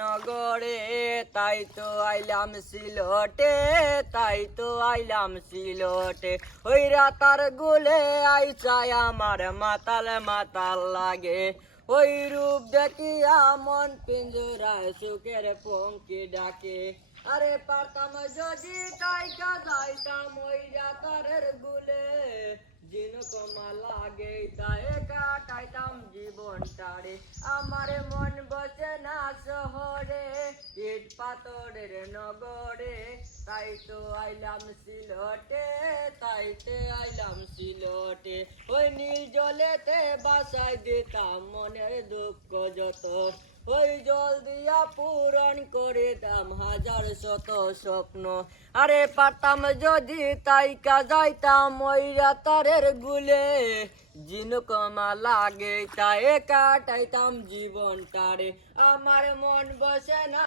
নগরে তাই তো আইলাম সিলটে, তাই তো আইলাম সিলটে। ওই রাতার গুলে আইসায় আমার মাতাল মাতাল লাগে। ওই রূপ দেখিয়া মন পিঞ্জরায় সুখের পঙ্কি ডাকে। আরে পারতাম যদি টাইকা যাইতাম ওই রাতারের গুলে, জিনকমা লাগে তাই কাটাইতাম জীবনটারে। আমার মন বসে না শহরে, ইট পাথরের নগরে, তাই তো আইলাম সিলটে, তাইতে আইলাম সিলটে। ওই নীল জলেতে বাসায় দিতাম মনের দুঃখ যত, ওই জল দিয়া পূরণ করে দাম হাজার শত স্বপ্ন। আরে পারতাম যদি তাইকা যাইতাম ওই রাতারের গুলে, জিনকমা লাগে তাই কাটাইতাম জীবনটারে। আমার মন বসে না